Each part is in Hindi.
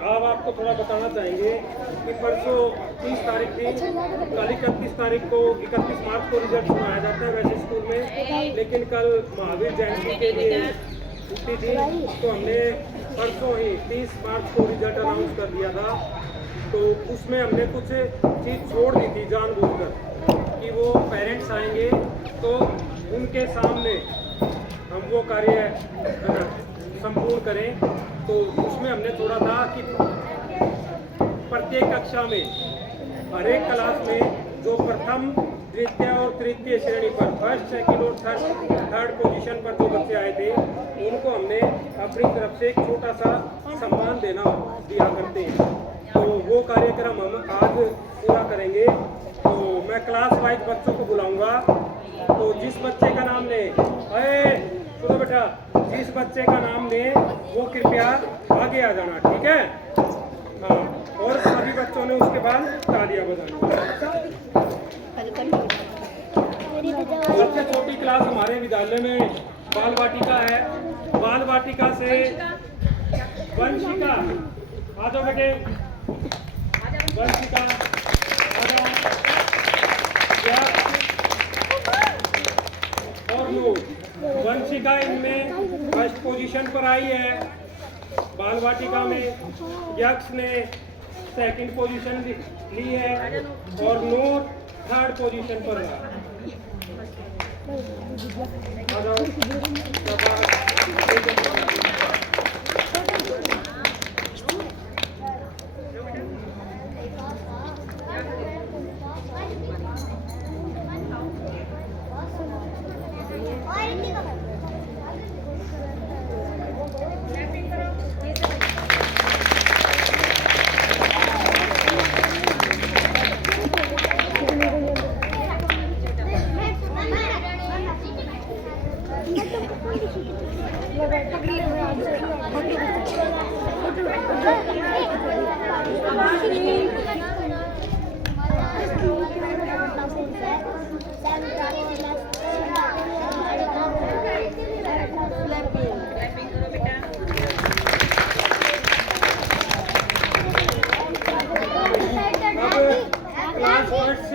अब आपको थोड़ा बताना चाहेंगे कि परसों 30 तारीख थी, कल 31 मार्च को रिजल्ट सुनाया जाता है वैसे स्कूल में, लेकिन कल महावीर जयंती के लिए छुट्टी थी, तो हमने परसों ही 30 मार्च को रिजल्ट अनाउंस कर दिया था। तो उसमें हमने कुछ चीज़ छोड़ दी थी जानबूझकर कि वो पेरेंट्स आएंगे तो उनके सामने हम वो कार्य संपूर्ण करें। तो उसमें हमने थोड़ा था कि प्रत्येक कक्षा में हर एक क्लास में जो प्रथम द्वितीय और तृतीय श्रेणी पर फर्स्ट सेकंड और थर्ड पोजीशन पर जो बच्चे आए थे उनको हमने अपनी तरफ से एक छोटा सा सम्मान दिया करते हैं। तो वो कार्यक्रम हम आज पूरा करेंगे। तो मैं क्लास वाइज बच्चों को बुलाऊंगा। तो जिस बच्चे का नाम ले, सुनो बेटा, जिस बच्चे का नाम ले वो कृपया आगे आ जाना, ठीक है? हाँ, और सभी बच्चों ने उसके बाद तालियां बजानी। सबसे छोटी क्लास हमारे विद्यालय में बाल वाटिका है। बाल वाटिका से वंशिका, आ जाओ बेटे, वंशिका आ जाओ, और नूर। वंशिका इनमें फर्स्ट पोजीशन पर आई है बाल वाटिका में, यक्ष ने सेकंड पोजीशन ली है और नूर थर्ड पोजीशन पर रहा।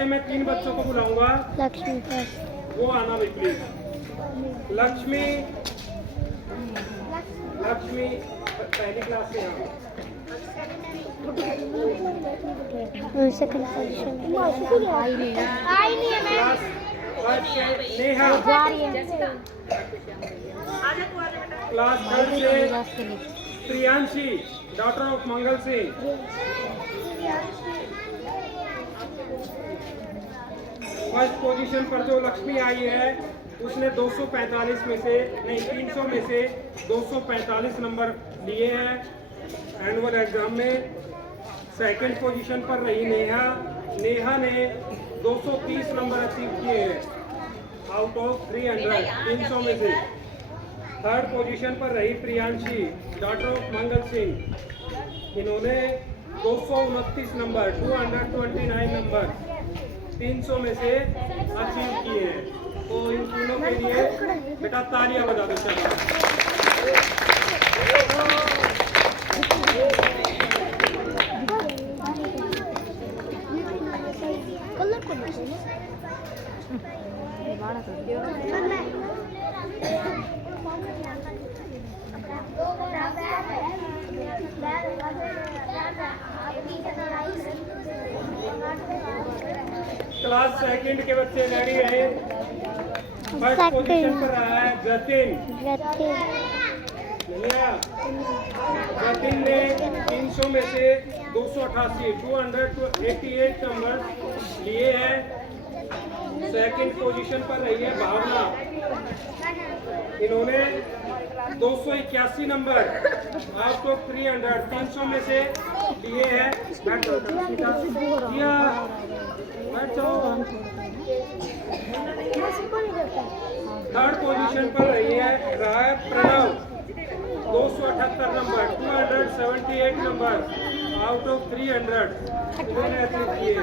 मैं 3 बच्चों को बुलाऊंगा। लक्ष्मी फर्स्ट, वो आना भी प्लीज। लक्ष्मी पहली क्लास से यहाँ। Second position Neha, class third से Priyanshi, daughter of Mangal Singh. First position पर जो लक्ष्मी आई है उसने 245 में से नहीं 300 में से 245 नंबर लिए हैं एनुअल एग्जाम में। सेकंड पोजीशन पर रही नेहा ने 230 नंबर अचीव किए हैं आउट ऑफ 300 में से। थर्ड पोजीशन पर रही प्रियांशी, डॉटर ऑफ मंगल सिंह, इन्होंने 229 नंबर 229 नंबर 300 में से अचीव किए हैं। तो इन तीनों के लिए बेटा तालियां बजा दो। क्लास सेकंड के बच्चे रेडी रहे। फर्स्ट पोजीशन पर रहा है जतिन ने 300 में से 288 नंबर लिए हैं। सेकंड पोजीशन पर रही है भावना, इन्होंने 281 नंबर आउट ऑफ 300 में से लिए हैं। थर्ड पोजीशन पर रहा है Pranav, 278 number 278 number out of 300 इन्होंने अचीव किए।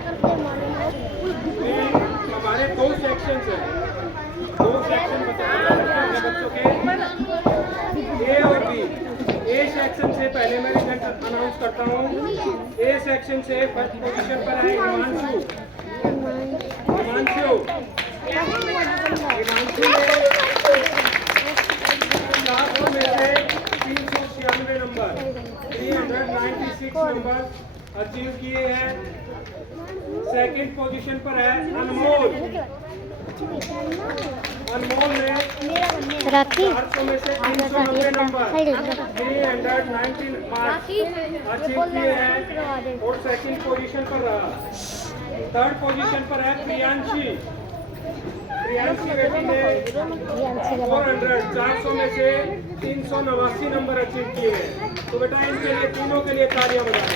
करते हमारे 2 सेक्शन हैं, 2 सेक्शन बताए बच्चों के, ए और बी। ए सेक्शन से पहले मैं रिजल्ट अनाउंस करता हूँ। ए सेक्शन से फर्स्ट पोजीशन पर है हिमांशु। हिमांशु ने 400 में से 396 नंबर 396 नंबर अचीव किए हैं। सेकंड पोजीशन पर है अनमोल। अनमोल ने 400 में से 390 नंबर 319 मार्क्स अचीव किए हैं और सेकंड पोजीशन पर रहा। थर्ड पोजीशन पर है प्रियांशी। प्रियांशी बेटी ने 400 में से 389 नंबर अचीव किए हैं। तो बेटा इनके लिए, तीनों के लिए तालियां बजाएं।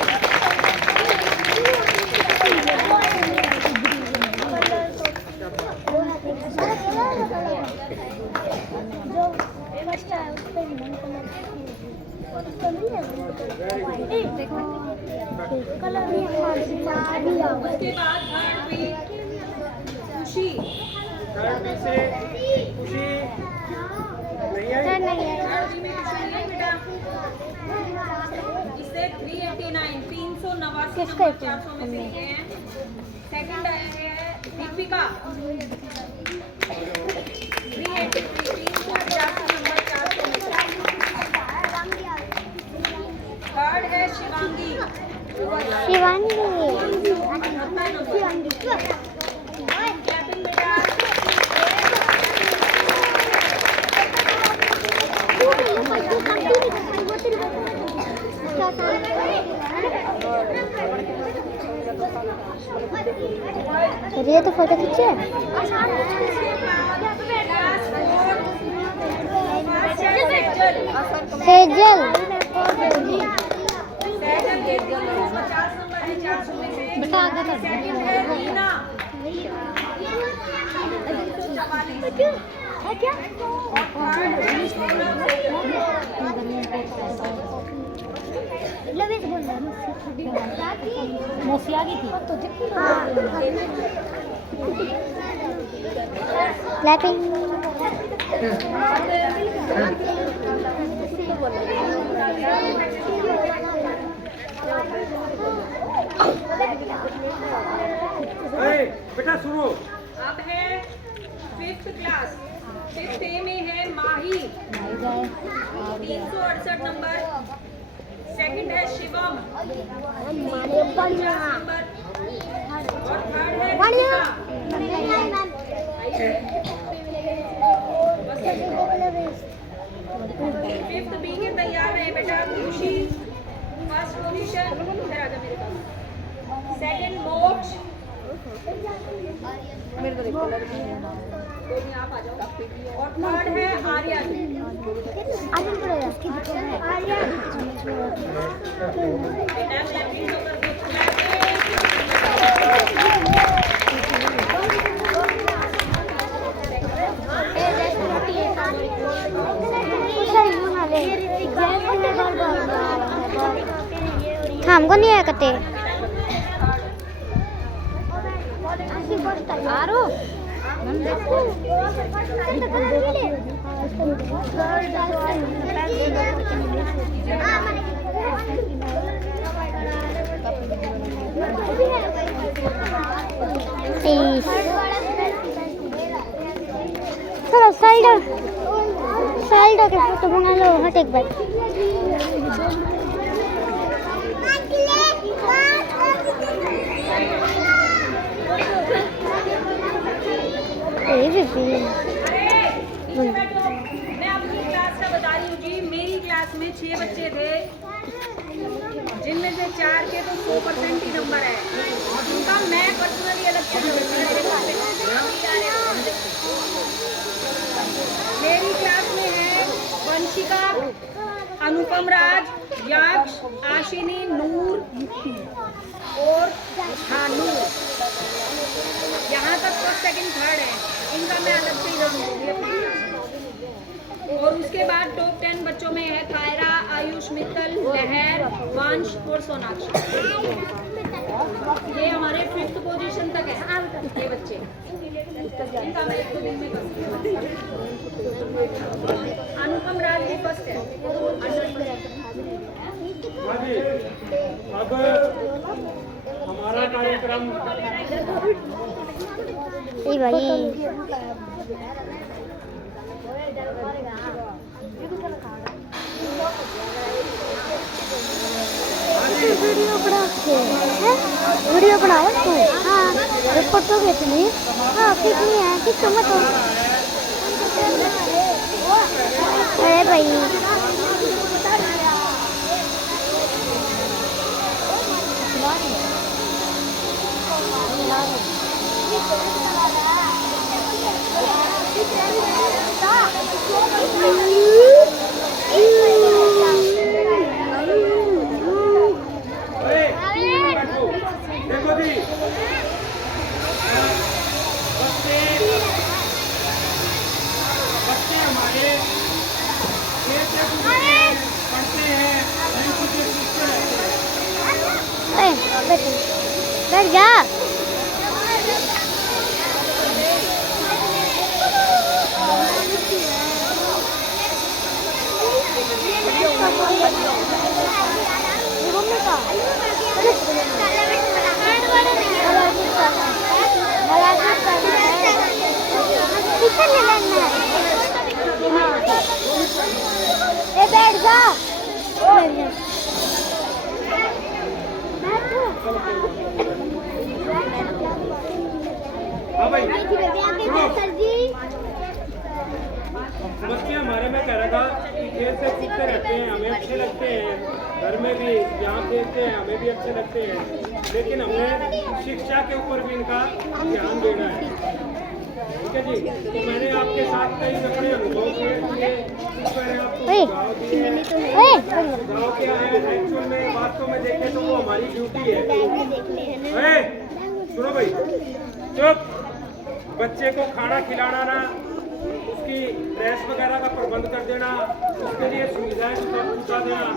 उसके बाद थर्ड बी से खुशी नहीं आई। इससे 389 389 400 में से लिए हैं। सेकंड आया है दीपिका 383 385 नंबर 400 में से। थर्ड है शिवांगी। क्लैपिंग बेटा। ये तो फोटो खींचे सेजल बेटा आगे कर मोसी आ गई थी क्लैपिंग। बेटा सुनो, अब है 5th क्लास। 5th ए में है माही 368 नंबर। सेकंड है शिवम 50 नंबर और थर्ड है दीपिका। 5th बी के तैयार है बेटा। खुशी फर्स्ट पोजीशन, इधर आजा मेरे पास। सेकंड मोक्ष, मेरे को देखो कोई नहीं, आप आ जाओ। और थर्ड है आर्यन। हमको नहीं आया कते आरो चलो साइड के फोटो बना लो। हट एक बार मैं अपनी क्लास का बता रही हूँ जी। मेरी क्लास में 6 बच्चे थे, जिनमें से 4 के तो 100% ही नंबर है। उनका मैं पर्सनली अलग से मेरी क्लास में है वंशिका, अनुपम राज, याक्ष, आशिनी, नूर और नूर। यहाँ तक फर्स्ट सेकंड थर्ड है, इनका मैं अलग से इधर दूंगी अपनी क्लास में। और उसके बाद टॉप 10 बच्चों में है कायरा, आयुष, मित्तल, लहर, वंश और सोनाक्षी। ये हमारे 5th पोजीशन तक है ये बच्चे। इनका मैं एक दिन में करती हूँ। अनुपम राज भी फर्स्ट है। हाँ जी, अब हमारा कार्यक्रम ए भाई वीडियो बना के हैं, वीडियो बनाया तू? हाँ, फोटो खींचनी। हाँ खींचनी है, खींचो मत। अरे भाई देखो जी, बच्चे हमारे पढ़ते हैं, सीखते रहते हैं। बैठ जा। बैठ जा। हाँ भाई, बच्चे हमारे में कह रहा था कि खेल से सीखते रहते हैं, हमें अच्छे लगते हैं, घर में भी जहाँ खेलते हैं हमें भी अच्छे लगते हैं, लेकिन हमें शिक्षा के ऊपर भी इनका ध्यान देना है। ठीक है जी, तो मैंने आपके साथ कई अपने अनुभव शेयर किए, मैंने आपको सुझाव दिए। सुझाव क्या है, एक्चुअल में वास्तव में देखें तो वो हमारी ड्यूटी है। सुनो भाई, चुप। बच्चे को खाना खिलाना ना, उसकी ड्रेस वगैरह का प्रबंध कर देना, उसके लिए सुविधाएं पहुंचा देना,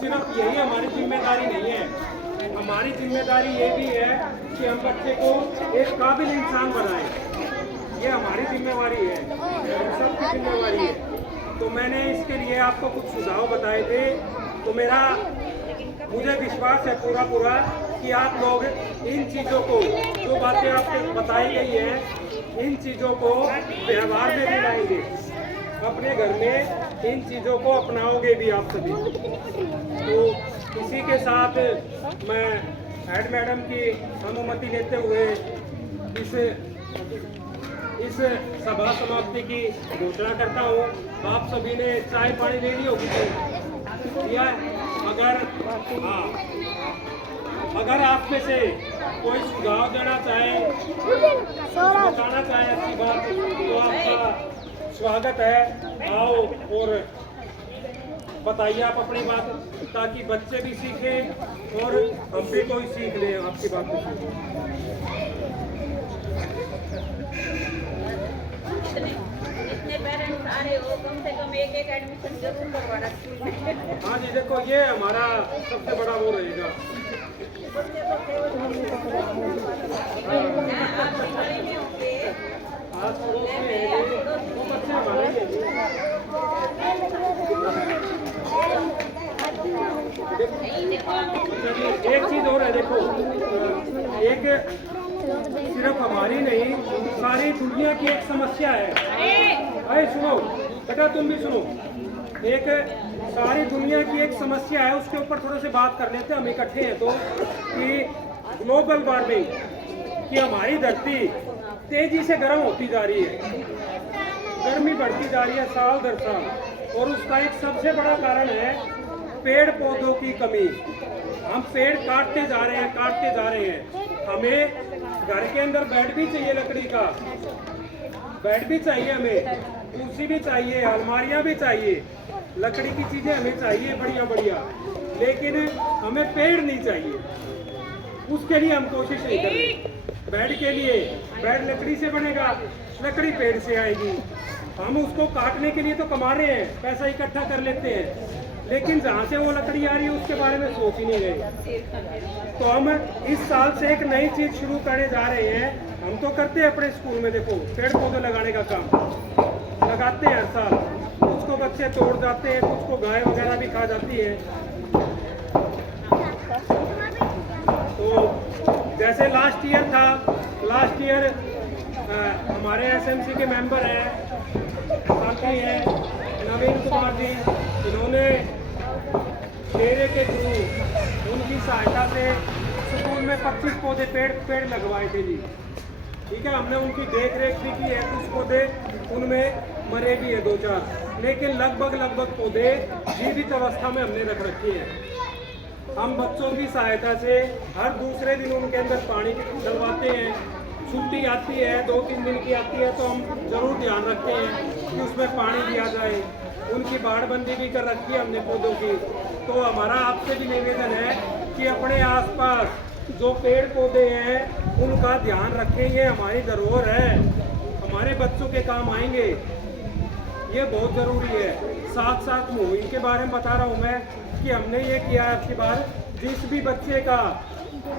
सिर्फ यही हमारी जिम्मेदारी नहीं है। हमारी जिम्मेदारी ये भी है कि हम बच्चे को एक काबिल इंसान बनाएं। ये हमारी जिम्मेवारी है, हम सबकी जिम्मेवारी है। तो मैंने इसके लिए आपको कुछ सुझाव बताए थे, तो मुझे विश्वास है पूरा कि आप लोग इन चीज़ों को, जो बातें आपको बताई गई हैं, इन चीज़ों को व्यवहार में भी लाएंगे, अपने घर में इन चीज़ों को अपनाओगे भी आप सभी। तो इसी के साथ मैं हेड मैडम की अनुमति लेते हुए इस सभा समाप्ति की घोषणा करता हूँ। आप सभी ने चाय पानी ले ली होगी तो लिया। अगर आप में से कोई सुझाव देना चाहे, बताना चाहे अच्छी बात, तो आपका स्वागत है। आओ और बताइए आप अपनी बात, ताकि बच्चे भी सीखें और हम भी कोई सीख लें आपकी बातों से। जितने पेरेंट्स आ रहे हो, कम से कम एक एडमिशन जरूर करवाना स्कूल में। हाँ जी, देखो ये हमारा सबसे बड़ा वो रहेगा। आज पड़ोस में है, वो बच्चे हमारे हैं। एक चीज और है, देखो, एक सिर्फ हमारी नहीं, सारी दुनिया की एक समस्या है। अरे सुनो बेटा, तुम भी सुनो। एक सारी दुनिया की एक समस्या है, उसके ऊपर थोड़े से बात कर लेते हैं हम इकट्ठे हैं तो, कि ग्लोबल वार्मिंग, कि हमारी धरती तेजी से गर्म होती जा रही है, गर्मी बढ़ती जा रही है साल दर साल, और उसका एक सबसे बड़ा कारण है पेड़ पौधों की कमी। हम पेड़ काटते जा रहे हैं। हमें घर के अंदर बेड भी चाहिए, लकड़ी का बेड भी चाहिए, हमें कुर्सी भी चाहिए, अलमारियां भी चाहिए, लकड़ी की चीजें हमें चाहिए बढ़िया, लेकिन हमें पेड़ नहीं चाहिए। उसके लिए हम कोशिश नहीं कर रहे। बेड के लिए बेड लकड़ी से बनेगा, लकड़ी पेड़ से आएगी। हम उसको काटने के लिए तो कमा रहे हैं, पैसा इकट्ठा कर लेते हैं, लेकिन जहाँ से वो लकड़ी आ रही है उसके बारे में सोच ही नहीं रहे। तो हम इस साल से एक नई चीज शुरू करने जा रहे हैं। हम तो करते हैं अपने स्कूल में, देखो पेड़ पौधे लगाने का काम लगाते हैं हर साल। कुछ को बच्चे तोड़ जाते हैं, कुछ को गाय वगैरह भी खा जाती है। तो जैसे लास्ट ईयर था, लास्ट ईयर हमारे एसएमसी के मेंबर हैं, साथी हैं नवीन कुमार जी, इन्होंने डेरे के थ्रू उनकी सहायता से स्कूल में 25 पौधे पेड़ लगवाए थे जी। ठीक है, हमने उनकी देख रेख भी की है। कुछ पौधे उनमें मरे भी है 2-4, लेकिन लगभग पौधे जीवित अवस्था में हमने रख रखे हैं। हम बच्चों की सहायता से हर दूसरे दिन उनके अंदर पानी डलवाते हैं। छुट्टी आती है 2-3 दिन की आती है तो हम जरूर ध्यान रखते हैं कि उसमें पानी दिया जाए। उनकी बाड़बंदी भी कर रखी है हमने पौधों की। तो हमारा आपसे भी निवेदन है कि अपने आसपास जो पेड़ पौधे हैं उनका ध्यान रखें। ये हमारी धरोहर है, हमारे बच्चों के काम आएंगे, ये बहुत ज़रूरी है। साथ साथ मुहिम के बारे में बता रहा हूँ मैं कि हमने ये किया है आपकी बार, जिस भी बच्चे का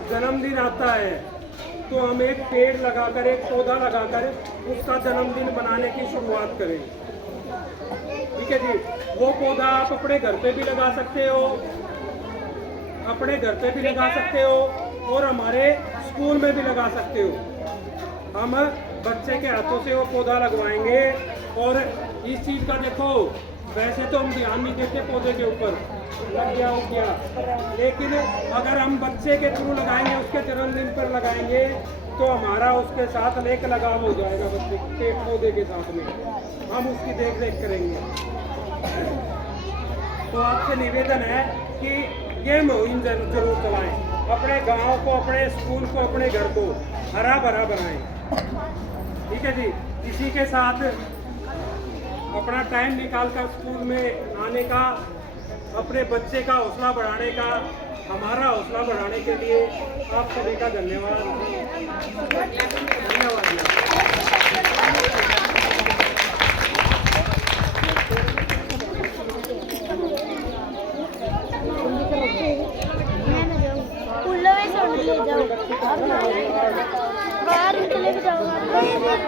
जन्मदिन आता है तो हम एक पेड़ लगाकर, एक पौधा लगाकर उसका जन्मदिन मनाने की शुरुआत करें। ठीक है जी, वो पौधा आप अपने घर पे भी लगा सकते हो, अपने घर पे भी लगा सकते हो और हमारे स्कूल में भी लगा सकते हो। हम बच्चे के हाथों से वो पौधा लगवाएंगे। और इस चीज़ का देखो, वैसे तो हम ध्यान नहीं देते पौधे के ऊपर, लग गया हो गया, लेकिन अगर हम बच्चे के थ्रू लगाएंगे, उसके जन्मदिन पर लगाएंगे तो हमारा उसके साथ एक लगाव हो जाएगा बच्चे के पौधे के साथ में। हम उसकी देख रेख करेंगे। तो आपसे निवेदन है कि ये मुहिम जरूर चलाएं, अपने गांव को, अपने स्कूल को, अपने घर को हरा भरा बनाएं। ठीक है जी, इसी के साथ अपना टाइम निकालकर स्कूल में आने का, अपने बच्चे का हौसला बढ़ाने का, हमारा हौसला बढ़ाने के लिए आप सभी का धन्यवाद। बाहर निकले भी जाओ।